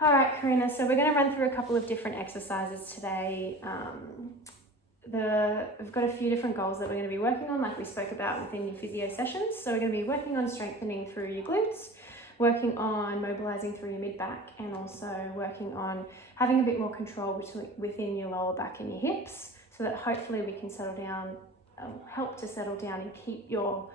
All right, Karina, so we're going to run through a couple of different exercises today. We've got a few different goals that we're going to be working on, like we spoke about within your physio sessions. So we're going to be working on strengthening through your glutes, working on mobilizing through your mid-back, and also working on having a bit more control within your lower back and your hips, so that hopefully we can settle down, help to settle down and keep your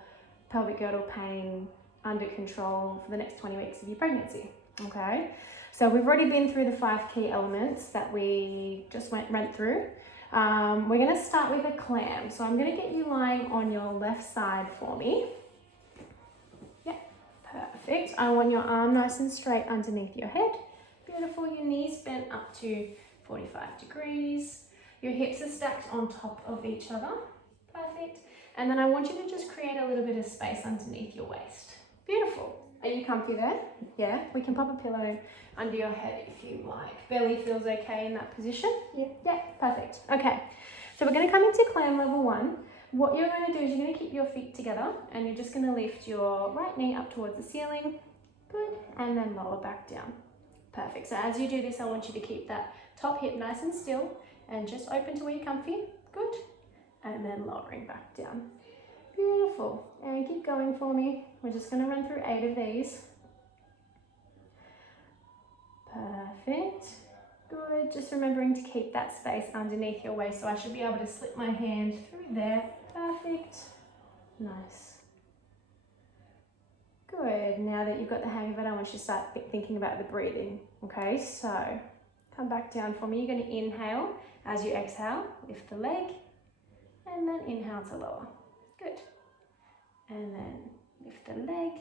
pelvic girdle pain under control for the next 20 weeks of your pregnancy, okay? So we've already been through the 5 key elements that we just went through. We're going to start with a clam. So I'm going to get you lying on your left side for me. Yeah, perfect. I want your arm nice and straight underneath your head. Beautiful. Your knees bent up to 45 degrees. Your hips are stacked on top of each other. Perfect. And then I want you to just create a little bit of space underneath your waist. Beautiful. Are you comfy there? Yeah, we can pop a pillow under your head if you like. Belly feels okay in that position? Yeah, perfect. Okay, so we're going to come into clam level 1. What you're going to do is you're going to keep your feet together and you're just going to lift your right knee up towards the ceiling. Good, and then lower back down. Perfect. So as you do this, I want you to keep that top hip nice and still and just open to where you're comfy. Good, and then lowering back down. Beautiful. And keep going for me. We're just going to run through 8 of these. Perfect. Good. Just remembering to keep that space underneath your waist, so I should be able to slip my hand through there. Perfect. Nice. Good. Now that you've got the hang of it, I want you to start thinking about the breathing. Okay, so come back down for me. You're going to inhale. As you exhale, lift the leg, and then inhale to lower. Good. And then lift the leg.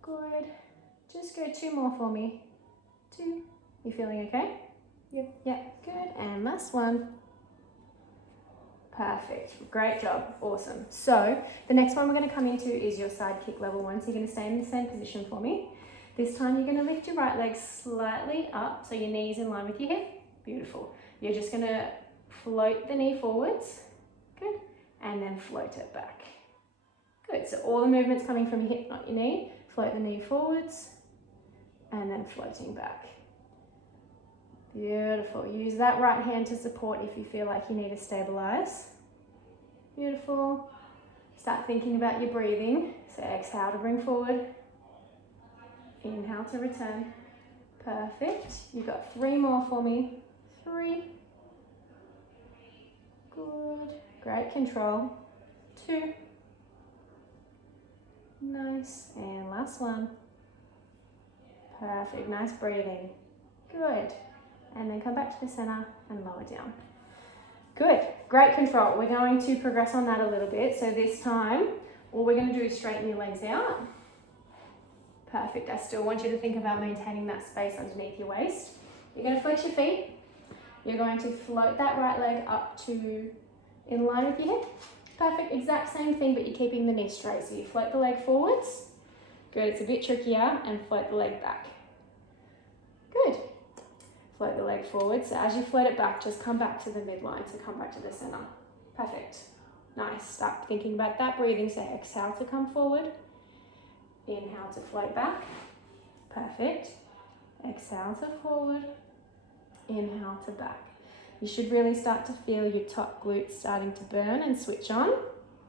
Good. Just go 2 more for me. 2. You feeling okay? Yep. Good. And last one. Perfect. Great job. Awesome. So the next one we're going to come into is your side kick level 1. So you're going to stay in the same position for me. This time you're going to lift your right leg slightly up so your knee's in line with your hip. Beautiful. You're just going to float the knee forwards. Good. And then float it back. Good. So all the movement's coming from your hip, not your knee. Float the knee forwards and then floating back. Beautiful. Use that right hand to support if you feel like you need to stabilize. Beautiful. Start thinking about your breathing. So exhale to bring forward. Inhale to return. Perfect. You've got 3 more for me. 3. Good. Great control. 2. Nice. And last one. Perfect. Nice breathing. Good. And then come back to the center and lower down. Good. Great control. We're going to progress on that a little bit. So this time, all we're going to do is straighten your legs out. Perfect. I still want you to think about maintaining that space underneath your waist. You're going to flex your feet. You're going to float that right leg up to in line with your hip. Perfect. Exact same thing, but you're keeping the knee straight. So you float the leg forwards. Good. It's a bit trickier. And float the leg back. Good. Float the leg forward. So as you float it back, just come back to the midline. So come back to the center. Perfect. Nice. Start thinking about that breathing. So exhale to come forward. Inhale to float back. Perfect. Exhale to forward. Inhale to back. You should really start to feel your top glutes starting to burn and switch on,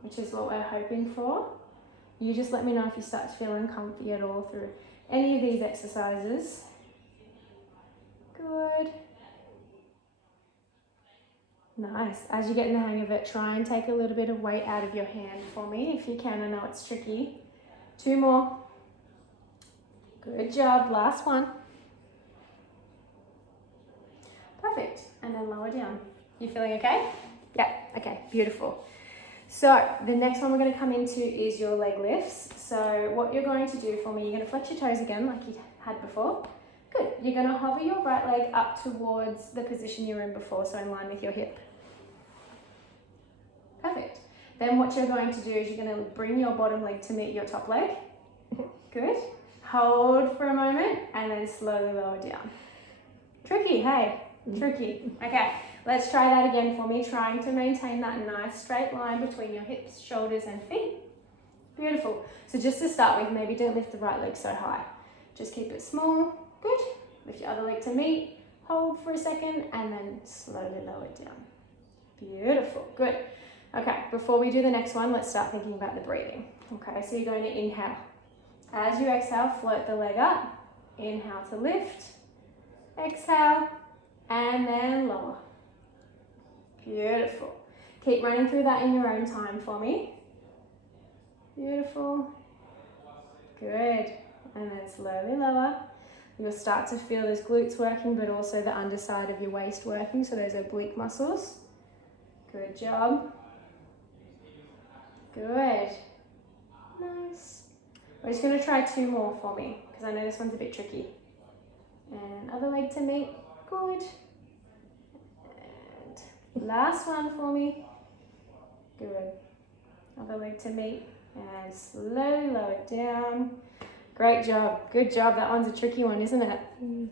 which is what we're hoping for. You just let me know if you start to feel uncomfy at all through any of these exercises. Good. Nice. As you get in the hang of it, try and take a little bit of weight out of your hand for me if you can. I know it's tricky. 2 more. Good job. Last one. Perfect. And then lower down. You feeling okay? Yeah. Okay. Beautiful. So the next one we're going to come into is your leg lifts. So what you're going to do for me, you're going to flex your toes again like you had before. Good. You're going to hover your right leg up towards the position you were in before, so in line with your hip. Perfect. Then what you're going to do is you're going to bring your bottom leg to meet your top leg. Good. Hold for a moment and then slowly lower down. Tricky, hey? Tricky. Okay, let's try that again for me, trying to maintain that nice straight line between your hips, shoulders and feet. Beautiful. So just to start with, maybe don't lift the right leg so high. Just keep it small. Good. Lift your other leg to meet, hold for a second, and then slowly lower it down. Beautiful, good. Okay, before we do the next one, let's start thinking about the breathing. Okay, so you're going to inhale. As you exhale, float the leg up. Inhale to lift. Exhale, and then lower. Beautiful. Keep running through that in your own time for me. Beautiful. Good. And then slowly lower. You'll start to feel those glutes working, but also the underside of your waist working, so those oblique muscles. Good job. Good. Nice. We're just going to try 2 more for me, because I know this one's a bit tricky. And other leg to meet. Good. And last one for me. Good. Other leg to meet. And slowly lower it down. Great job. Good job. That one's a tricky one, isn't it?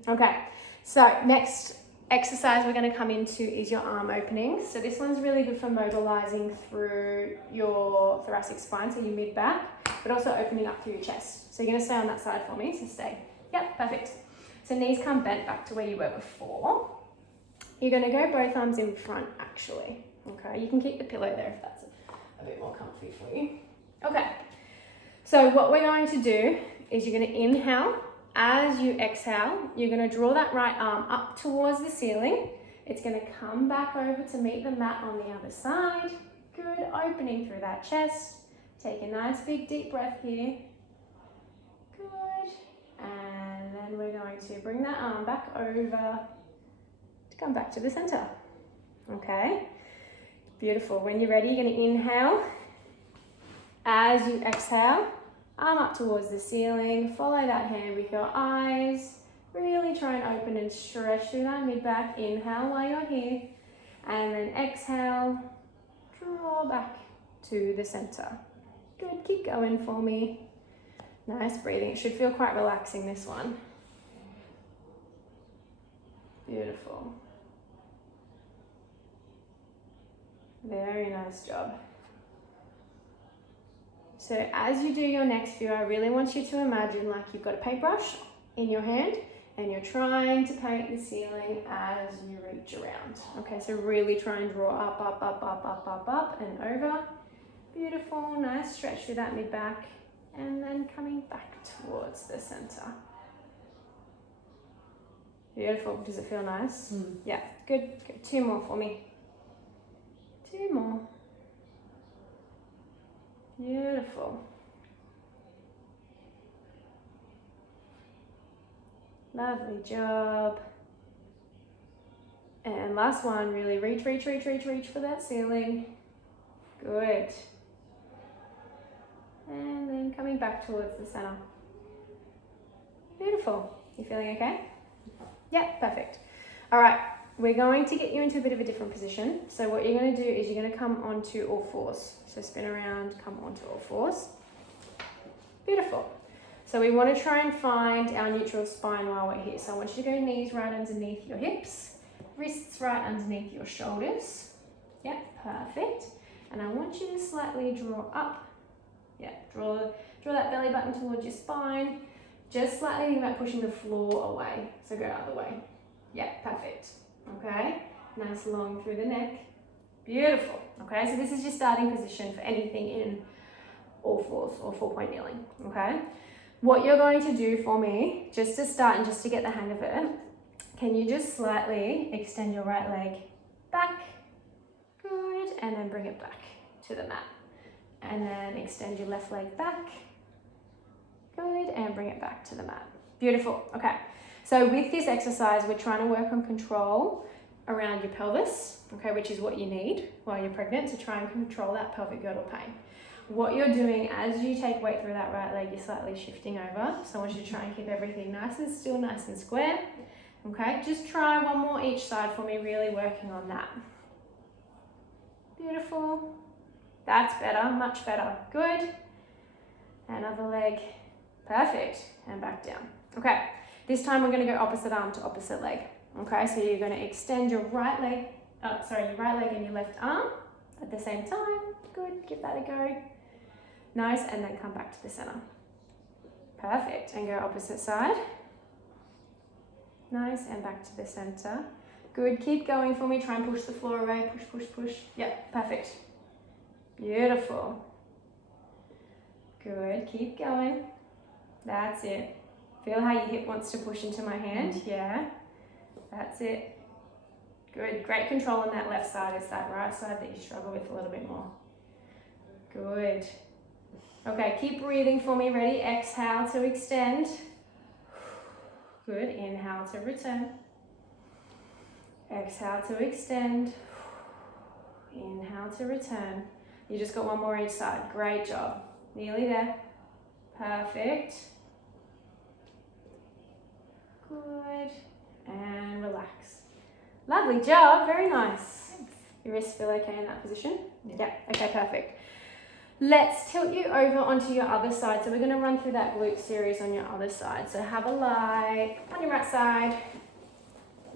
Okay. So next exercise we're going to come into is your arm openings. So this one's really good for mobilizing through your thoracic spine, so your mid-back, but also opening up through your chest. So you're going to stay on that side for me, so stay. Yep, perfect. So knees come bent back to where you were before. You're going to go both arms in front, actually. Okay, you can keep the pillow there if that's a bit more comfy for you. Okay, so what we're going to do is you're going to inhale. As you exhale, you're going to draw that right arm up towards the ceiling. It's going to come back over to meet the mat on the other side. Good, opening through that chest. Take a nice big deep breath here. Good. And then we're going to bring that arm back over to come back to the center. Okay, beautiful. When you're ready, you're going to inhale. As you exhale, arm up towards the ceiling. Follow that hand with your eyes. Really try and open and stretch through that mid-back. Inhale while you're here. And then exhale, draw back to the center. Good, keep going for me. Nice breathing. It should feel quite relaxing, this one. Beautiful. Very nice job. So as you do your next few, I really want you to imagine like you've got a paintbrush in your hand and you're trying to paint the ceiling as you reach around. Okay, so really try and draw up, up, up, up, up, up, up and over. Beautiful, nice stretch through that mid-back and then coming back towards the center. Beautiful, does it feel nice? Yeah, good, good. 2 more for me. 2 more. Beautiful. Lovely job. And last one, really reach, reach, reach, reach, reach for that ceiling. Good. And then coming back towards the center. Beautiful. You feeling okay? Yeah, perfect. All right, we're going to get you into a bit of a different position. So what you're going to do is you're going to come onto all fours. So spin around, come onto all fours. Beautiful. So we want to try and find our neutral spine while we're here. So I want you to go knees right underneath your hips, wrists right underneath your shoulders. Yeah, perfect. And I want you to slightly draw up. Yeah, draw that belly button towards your spine. Just slightly think about pushing the floor away. So go other way. Yeah, perfect. Okay, nice long through the neck. Beautiful. Okay, so this is your starting position for anything in all fours or 4-point kneeling. Okay, what you're going to do for me, just to start and just to get the hang of it, can you just slightly extend your right leg back? Good, and then bring it back to the mat. And then extend your left leg back. Good, and bring it back to the mat. Beautiful. Okay, so with this exercise, we're trying to work on control around your pelvis, okay, which is what you need while you're pregnant to try and control that pelvic girdle pain. What you're doing as you take weight through that right leg, you're slightly shifting over. So I want you to try and keep everything nice and still, nice and square. Okay, just try 1 more each side for me, really working on that. Beautiful. That's better, much better. Good. And other leg. Perfect. And back down. Okay, this time we're going to go opposite arm to opposite leg. Okay, so you're going to extend your right leg, your right leg and your left arm at the same time. Good, give that a go. Nice, and then come back to the center. Perfect, and go opposite side. Nice, and back to the center. Good, keep going for me. Try and push the floor away. Push, push, push. Yep, perfect. Beautiful. Good, keep going. That's it. Feel how your hip wants to push into my hand? Yeah, that's it. Good, great control on that left side. It's that right side that you struggle with a little bit more. Good. Okay, keep breathing for me. Ready? Exhale to extend. Good, inhale to return. Exhale to extend. Inhale to return. You just got one more each side. Great job. Nearly there. Perfect. Good. And relax. Lovely job. Very nice. Your wrists feel okay in that position? Yeah. Okay, perfect. Let's tilt you over onto your other side. So we're going to run through that glute series on your other side. So have a lie on your right side.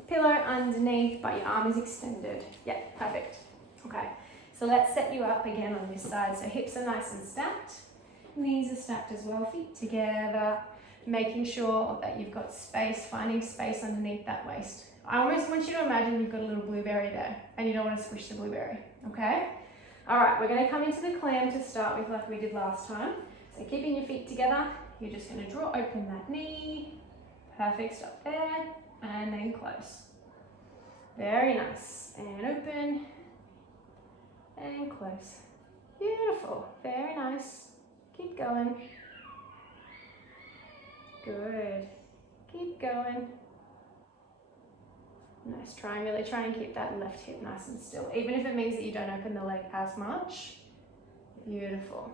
Pillow underneath, but your arm is extended. Yeah, perfect. Okay. So let's set you up again on this side. So hips are nice and stacked. Knees are stacked as well. Feet together. Making sure that you've got space, finding space underneath that waist. I almost want you to imagine you've got a little blueberry there and you don't want to squish the blueberry, okay? All right, we're going to come into the clam to start with like we did last time. So keeping your feet together, you're just going to draw open that knee. Perfect, stop there, and then close. Very nice, and open, and close. Beautiful, very nice. Keep going. Good. Keep going. Nice. Really try and keep that left hip nice and still, even if it means that you don't open the leg as much. Beautiful.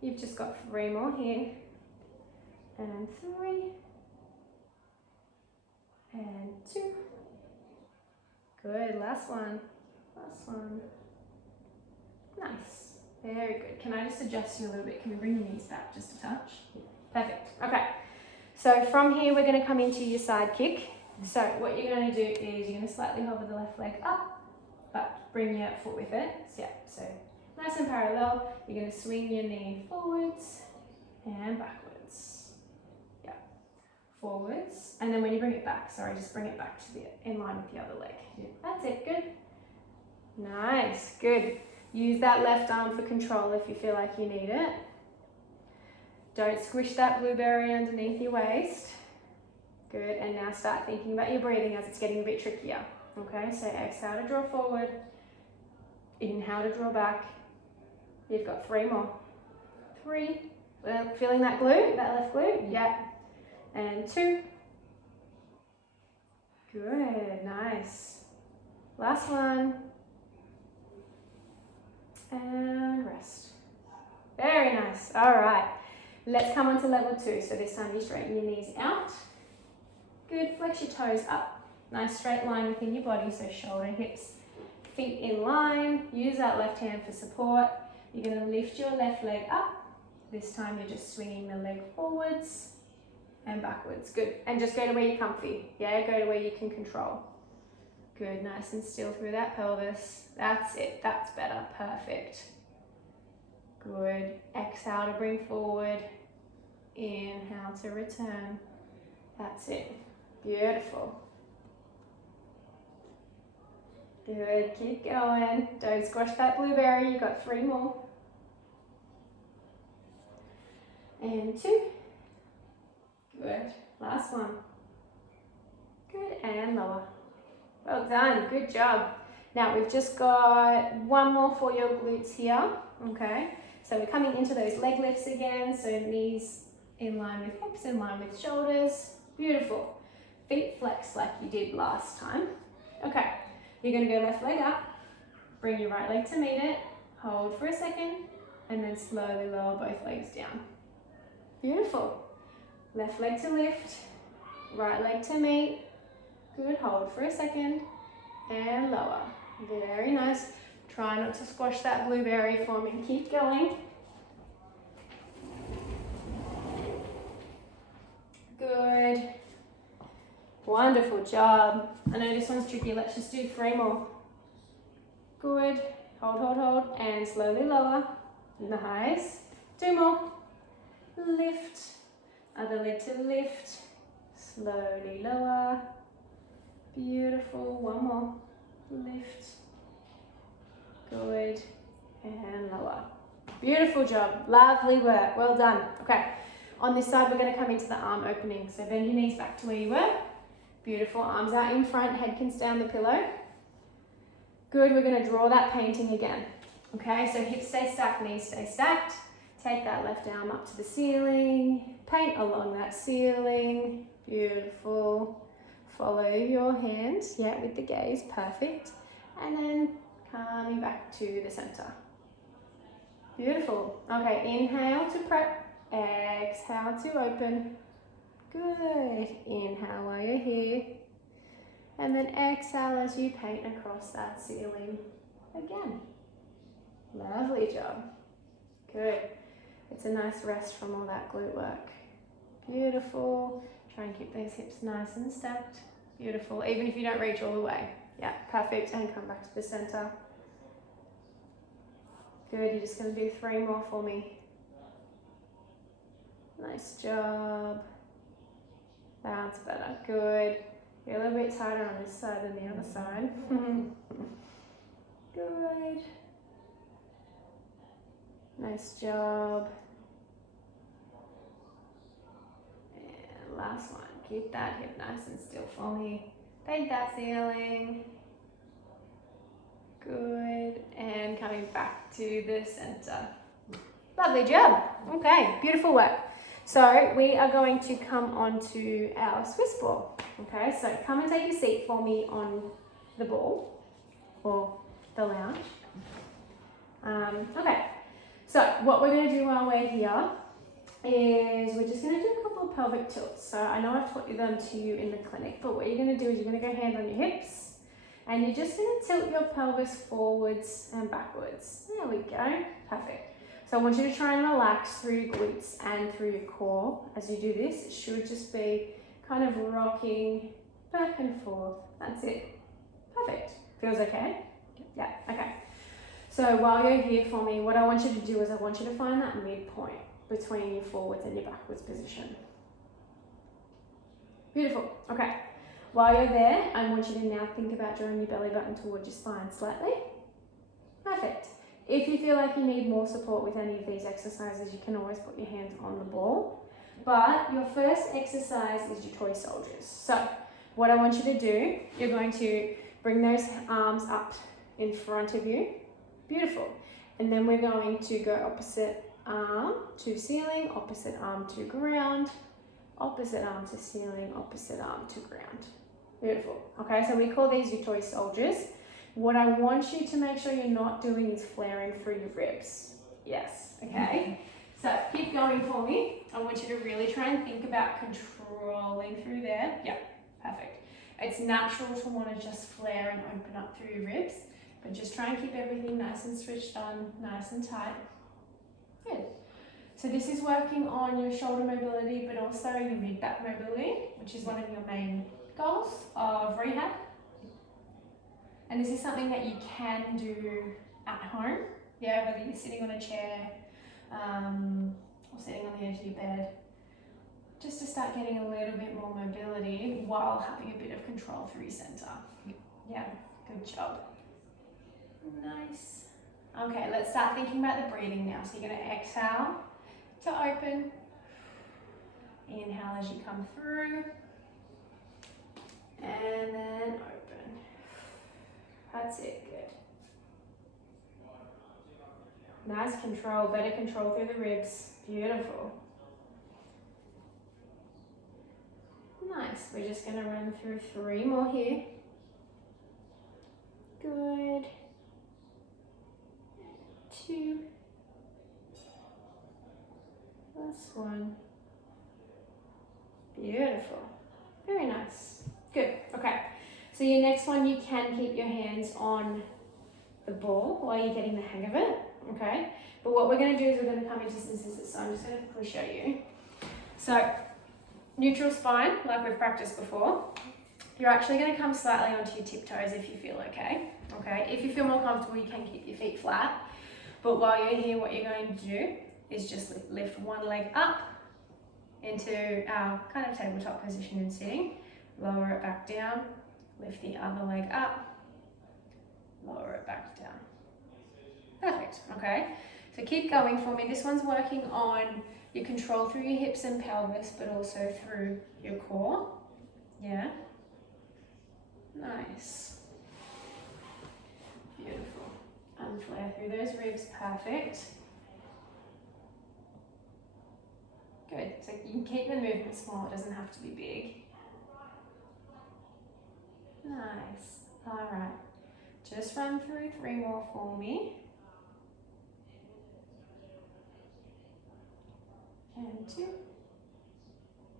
You've just got 3 more here. And 3. And 2. Good. Last one. Last one. Nice. Very good. Can I just adjust you a little bit? Can we bring your knees back just a touch? Perfect. Okay. So from here, we're going to come into your side kick. So what you're going to do is you're going to slightly hover the left leg up, but bring your foot with it. So nice and parallel. You're going to swing your knee forwards and backwards. Yeah. Forwards. And then when you bring it back, just bring it back to in line with the other leg. Yeah. That's it. Good. Nice. Good. Use that left arm for control if you feel like you need it. Don't squish that blueberry underneath your waist. Good, and now start thinking about your breathing as it's getting a bit trickier. Okay, so exhale to draw forward. Inhale to draw back. You've got 3 more. 3. Feeling that glute, that left glute? Yep. And 2. Good, nice. Last one. And rest. Very nice. All right. Let's come on to level 2. So this time you straighten your knees out. Good. Flex your toes up. Nice straight line within your body. So shoulder, hips, feet in line. Use that left hand for support. You're going to lift your left leg up. This time you're just swinging the leg forwards and backwards. Good. And just go to where you're comfy. Yeah, go to where you can control. Good. Nice and still through that pelvis. That's it. That's better. Perfect. Good. Exhale to bring forward. Inhale to return. That's it. Beautiful. Good. Keep going. Don't squash that blueberry. You've got 3 more. And 2. Good. Last one. Good. And lower. Well done. Good job. Now we've just got 1 more for your glutes here. Okay. So we're coming into those leg lifts again. So knees in line with hips, in line with shoulders. Beautiful. Feet flex like you did last time. Okay. You're going to go left leg up. Bring your right leg to meet it. Hold for a second. And then slowly lower both legs down. Beautiful. Left leg to lift. Right leg to meet. Good. Hold for a second. And lower. Very nice. Try not to squash that blueberry for me. Keep going. Good. Wonderful job. I know this one's tricky. Let's just do 3 more. Good. Hold, hold, hold. And slowly lower. Nice. 2 more. Lift. Other leg to lift. Slowly lower. Beautiful. One more. Lift. Good. And lower. Beautiful job. Lovely work. Well done. Okay. On this side, we're going to come into the arm opening. So bend your knees back to where you were. Beautiful. Arms out in front. Head can stay on the pillow. Good. We're going to draw that painting again. Okay. So hips stay stacked, knees stay stacked. Take that left arm up to the ceiling. Paint along that ceiling. Beautiful. Follow your hands. Yeah, with the gaze. Perfect. And then coming back to the center. Beautiful. Okay, inhale to prep. Exhale to open. Good. Inhale while you're here. And then exhale as you paint across that ceiling again. Lovely job. Good. It's a nice rest from all that glute work. Beautiful. Try and keep those hips nice and stacked. Beautiful. Even if you don't reach all the way. Yeah, perfect. And come back to the center. Good. You're just going to do 3 more for me. Nice job. That's better. Good. You're a little bit tighter on this side than the other side. Good. Nice job. And last one. Keep that hip nice and still for me. Paint that ceiling. Good. And coming back to the center. Lovely job. Okay, beautiful work. So we are going to come on to our Swiss ball. Okay, so come and take your seat for me on the ball or the lounge. Okay, so what we're going to do while we're here is we're just going to do a couple of pelvic tilts. So I know I've taught them to you in the clinic, but what you're going to do is you're going to go hands on your hips and you're just going to tilt your pelvis forwards and backwards. There we go. Perfect. So I want you to try and relax through your glutes and through your core as you do this. It should just be kind of rocking back and forth. That's it. Perfect. Feels okay? Yeah, okay. So while you're here for me, what I want you to do is I want you to find that midpoint between your forwards and your backwards position. Beautiful. Okay. While you're there, I want you to now think about drawing your belly button towards your spine slightly. Perfect. If you feel like you need more support with any of these exercises, you can always put your hands on the ball. But your first exercise is your toy soldiers. So what I want you to do, you're going to bring those arms up in front of you. Beautiful. And then we're going to go opposite arm to ceiling, opposite arm to ground, opposite arm to ceiling, opposite arm to ground. Beautiful. Okay, so we call these your toy soldiers. What I want you to make sure you're not doing is flaring through your ribs. Yes, okay? So keep going for me. I want you to really try and think about controlling through there. Yeah, perfect. It's natural to want to just flare and open up through your ribs, but just try and keep everything nice and switched on, nice and tight. Good. So this is working on your shoulder mobility, but also your mid-back mobility, which is one of your main goals of rehab. And this is something that you can do at home, yeah, whether you're sitting on a chair or sitting on the edge of your bed, just to start getting a little bit more mobility while having a bit of control through your center. Yeah, good job. Nice. Okay, let's start thinking about the breathing now. So you're going to exhale to open, inhale as you come through, and then open. That's it, good. Nice control, better control through the ribs. Beautiful. Nice, we're just gonna run through 3 more here. Good. 2. Last one. Beautiful. Very nice. Good, okay. So your next one, you can keep your hands on the ball while you're getting the hang of it, okay? But what we're going to do is we're going to come into some scissors. So I'm just going to quickly show you. So neutral spine, like we've practiced before. You're actually going to come slightly onto your tiptoes if you feel okay, okay? If you feel more comfortable, you can keep your feet flat. But while you're here, what you're going to do is just lift one leg up, into our kind of tabletop position and sitting. Lower it back down, lift the other leg up, lower it back down. Perfect, okay. So keep going for me. This one's working on your control through your hips and pelvis, but also through your core. Yeah. Nice. Beautiful. Unflare through those ribs, perfect. Good, so you can keep the movement small, it doesn't have to be big. Nice, all right. Just run through 3 more for me. And 2.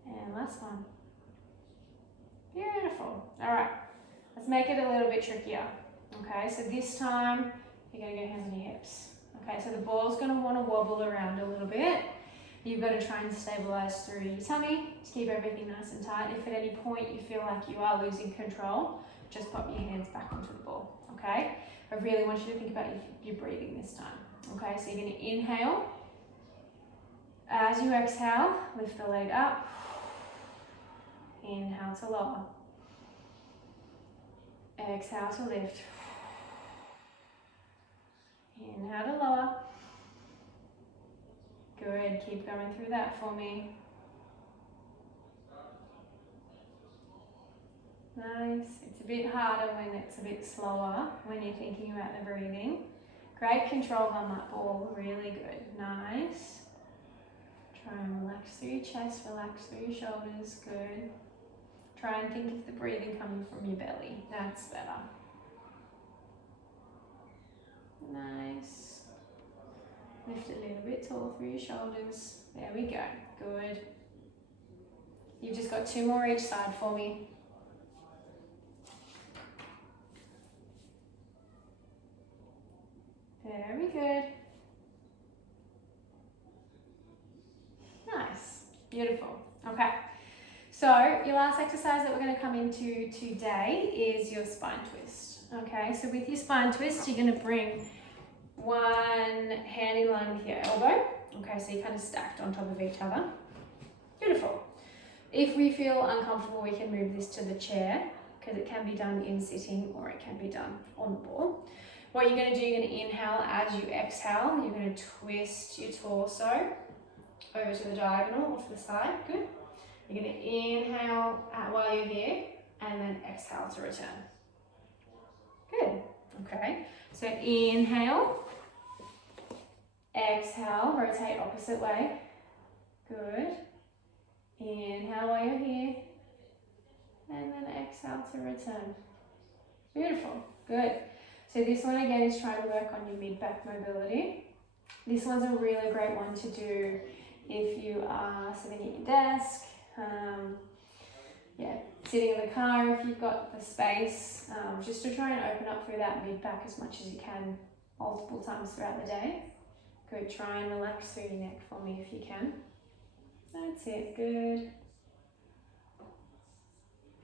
And last one. Beautiful, all right. Let's make it a little bit trickier. Okay, so this time, you're gonna go hands on your hips. Okay, so the ball's gonna wanna wobble around a little bit. You've got to try and stabilize through your tummy to keep everything nice and tight. If at any point you feel like you are losing control, just pop your hands back onto the ball, okay? I really want you to think about your breathing this time, okay? So you're gonna inhale. As you exhale, lift the leg up. Inhale to lower. Exhale to lift. Inhale to lower. Good, keep going through that for me. Nice, it's a bit harder when it's a bit slower, when you're thinking about the breathing. Great control on that ball, really good, nice. Try and relax through your chest, relax through your shoulders, good. Try and think of the breathing coming from your belly, that's better. Nice. Lift a little bit tall through your shoulders. There we go. Good. You've just got 2 more each side for me. Very good. Nice. Beautiful. Okay. So your last exercise that we're going to come into today is your spine twist. Okay. So with your spine twist, you're going to bring one hand in line with your elbow. Okay, so you're kind of stacked on top of each other. Beautiful. If we feel uncomfortable, we can move this to the chair because it can be done in sitting or it can be done on the ball. What you're going to do, you're going to inhale. As you exhale, you're going to twist your torso over to the diagonal or to the side. Good. You're going to inhale while you're here and then exhale to return. Good. Okay. So inhale. Exhale, rotate opposite way. Good. Inhale while you're here. And then exhale to return. Beautiful. Good. So this one again is trying to work on your mid-back mobility. This one's a really great one to do if you are sitting at your desk, sitting in the car if you've got the space, just to try and open up through that mid-back as much as you can multiple times throughout the day. Good, try and relax through your neck for me if you can. That's it, good.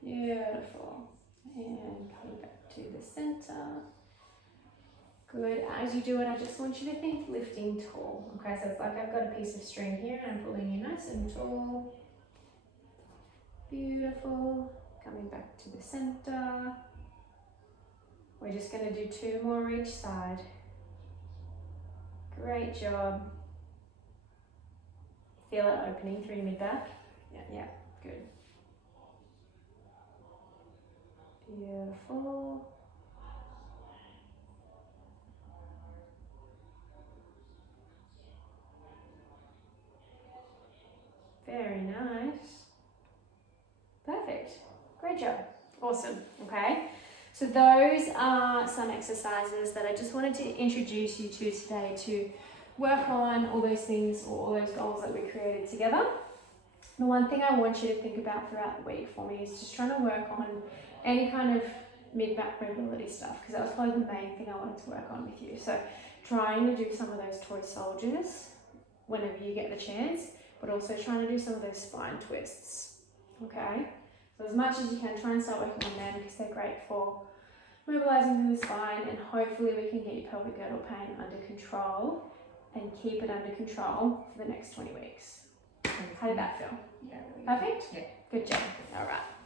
Beautiful. And coming back to the center. Good, as you do it, I just want you to think lifting tall. Okay, so it's like I've got a piece of string here and I'm pulling you nice and tall. Beautiful. Coming back to the center. We're just going to do 2 more each side. Great job. Feel it opening through your mid-back? Yeah, good. Beautiful. Very nice. Perfect. Great job. Awesome. Okay. So those are some exercises that I just wanted to introduce you to today to work on all those things or all those goals that we created together. The one thing I want you to think about throughout the week for me is just trying to work on any kind of mid-back mobility stuff, because that was probably the main thing I wanted to work on with you. So trying to do some of those toy soldiers whenever you get the chance, but also trying to do some of those spine twists. Okay? So as much as you can, try and start working on them because they're great for mobilizing through the spine, and hopefully we can get your pelvic girdle pain under control and keep it under control for the next 20 weeks. How did that feel? Yeah, really Perfect? Yeah. Good job. All right.